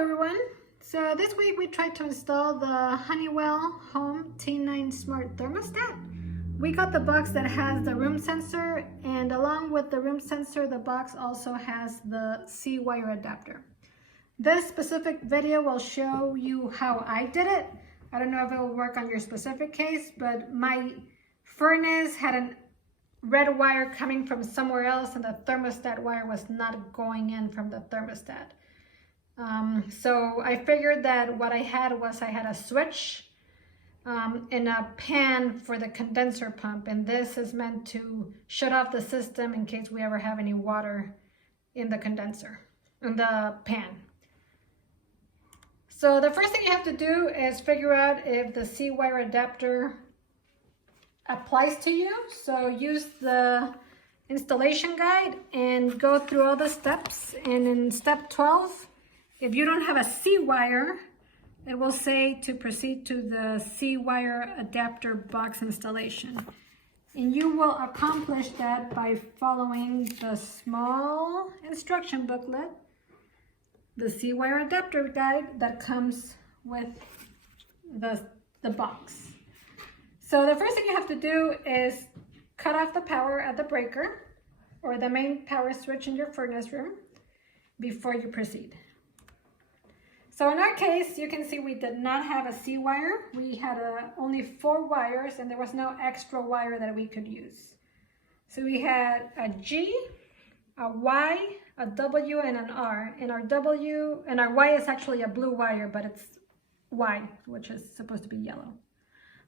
everyone. So this week we tried to install the Honeywell T9 Smart Thermostat. We got the box that has the room sensor, and along with the room sensor, the box also has the C-wire adapter. This specific video will show you how I did it. I don't know if it will work on your specific case, but my furnace had a red wire coming from somewhere else, and the thermostat wire was not going in from the thermostat. So I figured that what I had a switch and a pan for the condenser pump, and this is meant to shut off the system in case we ever have any water in the condenser, in the pan. So the first thing you have to do is figure out if the C-wire adapter applies to you. So use the installation guide and go through all the steps, and in step 12, if you don't have a C-wire, it will say to proceed to the C-wire adapter box installation. And you will accomplish that by following the small instruction booklet, the C-wire adapter guide that comes with the box. So the first thing you have to do is cut off the power at the breaker or the main power switch in your furnace room before you proceed. So in our case, you can see we did not have a C-wire. We had only 4 wires, and there was no extra wire that we could use. So we had a G, a Y, a W, and an R. And our Y is actually a blue wire, but it's Y, which is supposed to be yellow.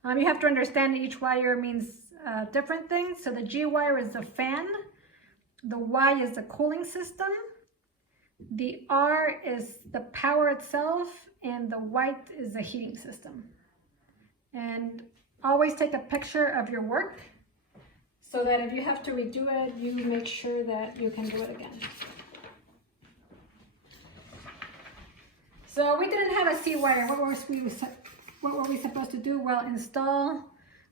You have to understand each wire means different things. So the G wire is the fan, the Y is the cooling system, the R is the power itself, and the white is the heating system. And always take a picture of your work so that if you have to redo it, you make sure that you can do it again. So we didn't have a C-wire. What were we supposed to do? Well, install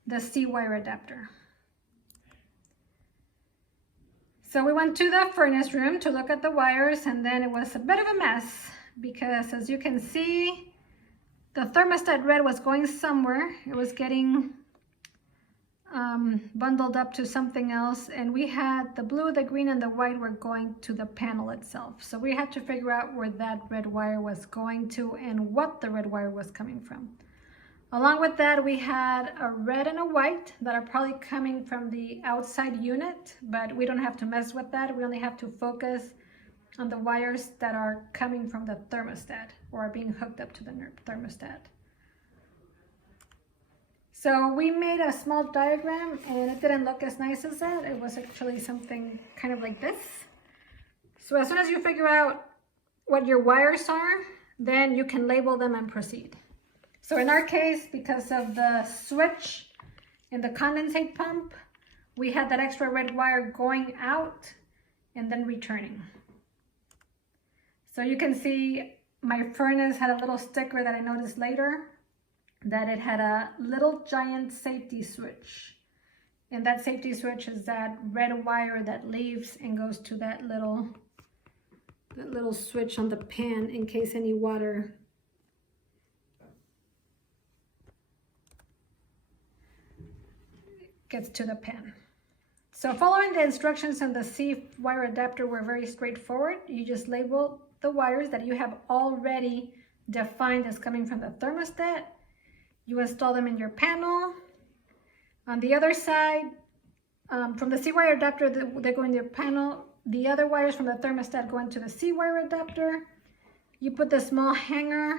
the C-wire adapter. So we went to the furnace room to look at the wires, and then it was a bit of a mess because, as you can see, the thermostat red was going somewhere. It was getting bundled up to something else, and we had the blue, the green, and the white were going to the panel itself. So we had to figure out where that red wire was going to and what the red wire was coming from. Along with that, we had a red and a white that are probably coming from the outside unit, but we don't have to mess with that. We only have to focus on the wires that are coming from the thermostat or are being hooked up to the thermostat. So we made a small diagram, and it didn't look as nice as that. It was actually something kind of like this. So as soon as you figure out what your wires are, then you can label them and proceed. So in our case, because of the switch in the condensate pump, we had that extra red wire going out and then returning. So you can see my furnace had a little sticker that I noticed later, that it had a little giant safety switch. And that safety switch is that red wire that leaves and goes to that little switch on the pan in case any water gets to the pan. So following the instructions on the C-wire adapter were very straightforward. You just label the wires that you have already defined as coming from the thermostat. You install them in your panel. On the other side, from the C-wire adapter, they go in your panel. The other wires from the thermostat go into the C-wire adapter. You put the small hanger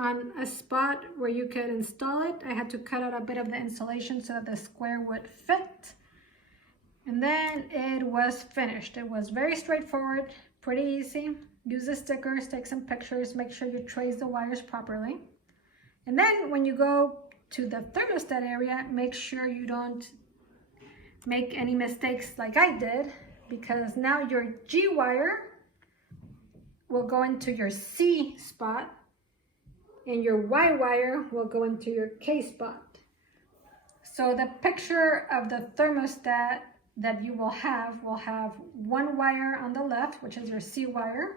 on a spot where you could install it. I had to cut out a bit of the insulation so that the square would fit. And then it was finished. It was very straightforward, pretty easy. Use the stickers, take some pictures, make sure you trace the wires properly. And then when you go to the thermostat area, make sure you don't make any mistakes like I did, because now your G wire will go into your C spot, and your Y wire will go into your K spot. So the picture of the thermostat that you will have one wire on the left, which is your C wire,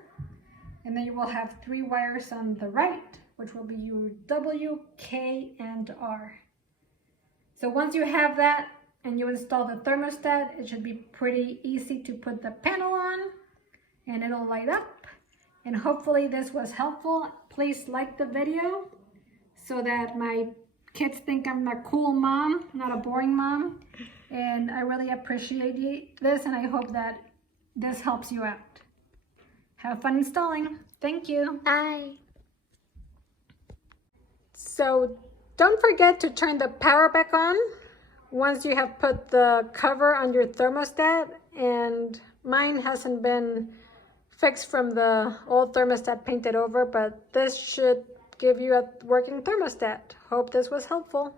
And then you will have 3 wires on the right, which will be your W, K, and R. So once you have that and you install the thermostat, it should be pretty easy to put the panel on and it'll light up. And hopefully this was helpful. Please like the video so that my kids think I'm a cool mom, not a boring mom. And I really appreciate this, and I hope that this helps you out. Have fun installing. Thank you. Bye. So don't forget to turn the power back on once you have put the cover on your thermostat, and mine hasn't been fixed from the old thermostat painted over, but this should give you a working thermostat. Hope this was helpful.